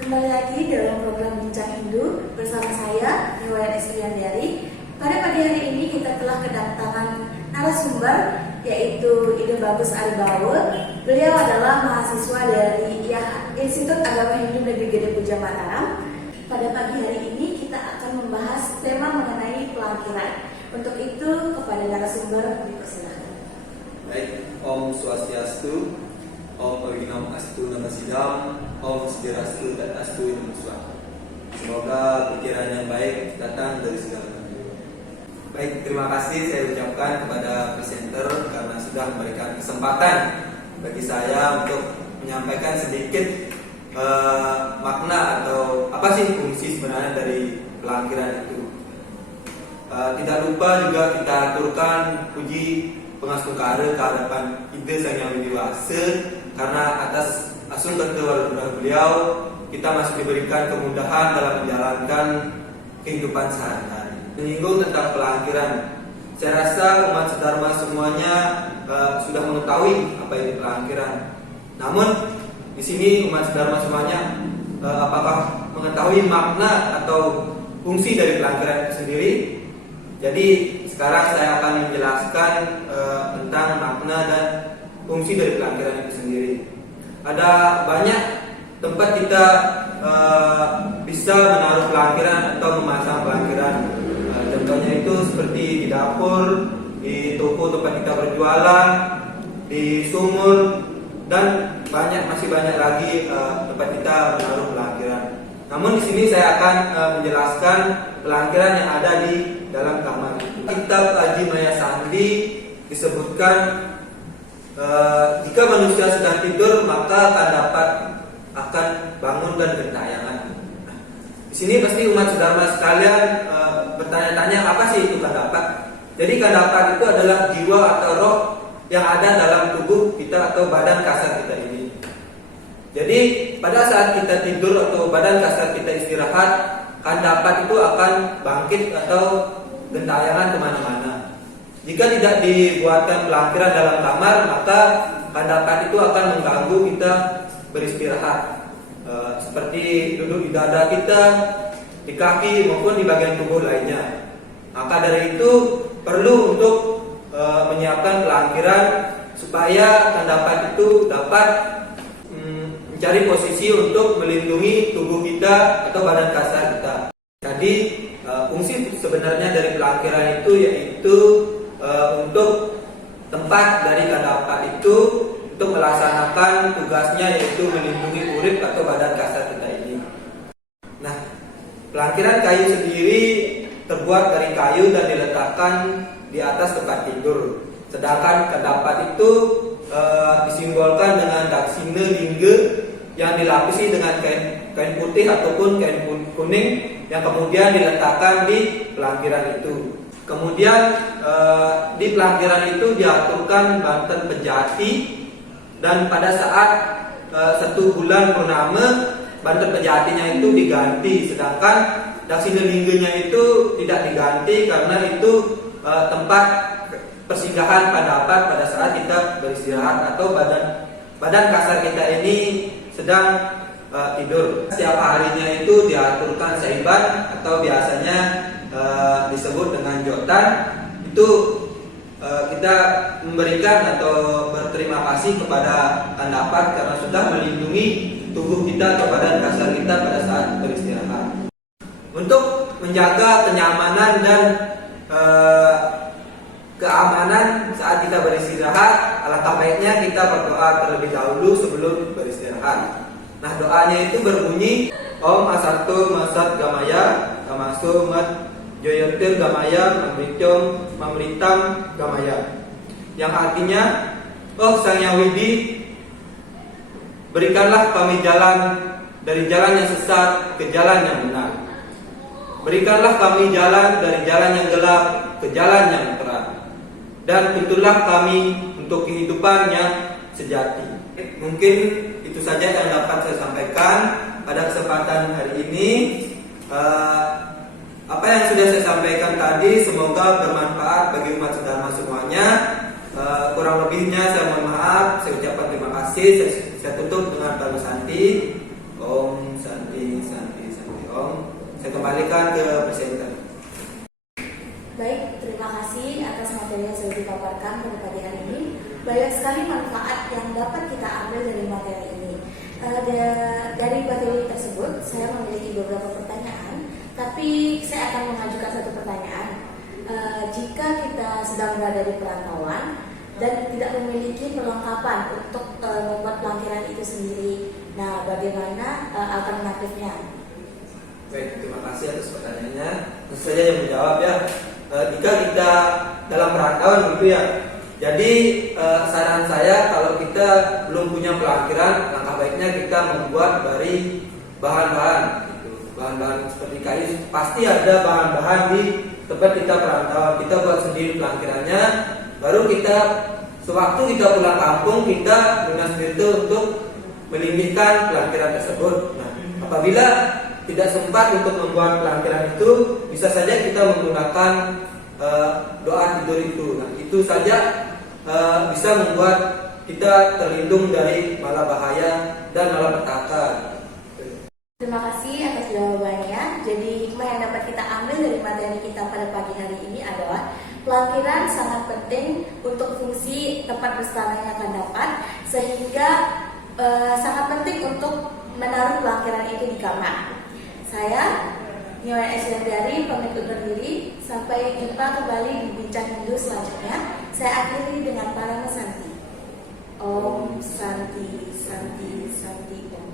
Kembali lagi dalam program Bincang Hindu bersama saya, Niwayan Esriandari. Pada pagi hari ini kita telah kedatangan narasumber yaitu Ide Bagus Aribaul. Beliau adalah mahasiswa dari Institut Agama Hindu Negeri Gede Puja Mataram. Pada pagi hari ini kita akan membahas tema mengenai pelangkiran. Untuk itu kepada narasumber dipersilakan. Baik, Om Swastiastu, Om Awinam Astu Namasidam, Om Sejarastu dan Astu Indonesia. Semoga pikiran yang baik datang dari segala negeri. Baik, terima kasih saya ucapkan kepada presenter karena sudah memberikan kesempatan bagi saya untuk menyampaikan sedikit makna atau apa sih fungsi sebenarnya dari pelangkiran itu. Tidak lupa juga kita aturkan puji pengasungkara kehadapan Ide Sang Yang Widi Wase karena atas asung ketua beliau kita masih diberikan kemudahan dalam menjalankan kehidupan sehari-hari. Menyinggung tentang pelangkiran, saya rasa umat sedharma semuanya sudah mengetahui apa itu pelangkiran. Namun di sini umat sedharma semuanya apakah mengetahui makna atau fungsi dari pelangkiran itu sendiri? Jadi sekarang saya akan menjelaskan tentang makna dan fungsi dari pelangkiran itu sendiri. Ada banyak tempat kita bisa menaruh pelangkiran atau memasang pelangkiran. Contohnya itu seperti di dapur, di toko tempat kita berjualan, di sumur, dan masih banyak lagi tempat kita menaruh pelangkiran. Namun di sini saya akan menjelaskan pelangkiran yang ada di dalam kamar. Kitab Aji Maya Sandi disebutkan jika manusia sedang tidur maka akan bangun dan gentayangan. Di sini pasti umat sedharma sekalian bertanya-tanya apa sih itu kandapat. Jadi kandapat itu adalah jiwa atau roh yang ada dalam tubuh kita atau badan kasar kita ini. Jadi pada saat kita tidur atau badan kasar kita istirahat, kandapat itu akan bangkit atau gentayangan kemana-mana. Jika tidak dibuatkan pelangkiran dalam kamar, maka kandapat itu akan mengganggu kita beristirahat. Seperti duduk di dada kita, di kaki maupun di bagian tubuh lainnya. Maka dari itu perlu untuk menyiapkan pelangkiran supaya kandapat itu dapat mencari posisi untuk melindungi tubuh kita atau badan kasar kita. Jadi fungsi sebenarnya dari pelangkiran itu yaitu untuk tempat dari kandapat itu untuk melaksanakan tugasnya yaitu melindungi urip atau badan kasar kita ini. Nah, pelangkiran kayu sendiri terbuat dari kayu dan diletakkan di atas tempat tidur. Sedangkan kandapat itu disimbolkan dengan daksina lingga yang dilapisi dengan kain putih ataupun kain kuning yang kemudian diletakkan di pelangkiran itu. Kemudian di pelangkiran itu diaturkan banten pejati, dan pada saat 1 bulan purnama banten pejatinya itu diganti, sedangkan daksina lingganya itu tidak diganti karena itu tempat persinggahan kandapat pada saat kita beristirahat atau badan kasar kita ini sedang tidur. Setiap harinya itu diaturkan saiban atau biasanya disebut dengan jotan. Itu kita memberikan atau berterima kasih kepada kandapat karena sudah melindungi tubuh kita atau badan kasar kita pada saat beristirahat. Untuk menjaga kenyamanan dan keamanan saat kita beristirahat, alangkah baiknya kita berdoa terlebih dahulu sebelum beristirahat. Nah, doanya itu berbunyi Om Asarto Masat Gamaya Kamaso Mat Joyotir Gamaya Mamritam Gamaya, yang artinya, oh Sang Yang Widi, berikanlah kami jalan dari jalan yang sesat ke jalan yang benar. Berikanlah kami jalan dari jalan yang gelap ke jalan yang terang, dan tuntunlah kami untuk kehidupan yang sejati. Mungkin itu saja yang dapat saya sampaikan pada kesempatan hari ini. Apa yang sudah saya sampaikan tadi semoga bermanfaat bagi umat sedharma semuanya. Kurang lebihnya saya mohon maaf. Saya ucapkan terima kasih. Saya tutup dengan Parma Santi. Om Santi. Om. Saya kembalikan ke presenter. Baik, terima kasih atas materi yang sudah dipaparkan pada pagi hari ini. Banyak sekali manfaat yang dapat kita ambil dari materi ini. Dari materi tersebut, saya memiliki beberapa pertanyaan, tapi saya akan mengajukan satu pertanyaan. Jika kita sedang berada di perantauan dan tidak memiliki perlengkapan untuk membuat pelantiran itu sendiri, nah bagaimana alternatifnya? Baik, terima kasih atas pertanyaannya. Tentu saja yang menjawab ya. Jika kita dalam perantauan gitu ya. Jadi saran saya kalau kita belum punya pelantiran, langkah baiknya kita membuat dari bahan-bahan gitu. Bahan-bahan seperti kayu, pasti ada bahan-bahan di tempat kita perantauan. Kita buat sendiri pelantirannya, baru kita sewaktu kita pulang kampung kita lunas itu untuk melingkihkan pelantiran tersebut. Nah, apabila tidak sempat untuk membuat pelantiran itu, bisa saja kita menggunakan doa tidur itu. Nah, itu saja bisa membuat kita terlindung dari malapetaka dan malapetaka. Terima kasih atas jawabannya. Jadi hikmah yang dapat kita ambil dari materi kita pada pagi hari ini adalah pelantiran sangat penting untuk fungsi tempat bersananya akan dapat, sehingga sangat penting untuk menaruh pelantiran itu di kamar. Saya Nyonya Esliandari pamit undur diri. Sampai jumpa kembali di Bincang Hindu selanjutnya. Saya akhiri dengan para Santi. Om Santi Santi Santi Om.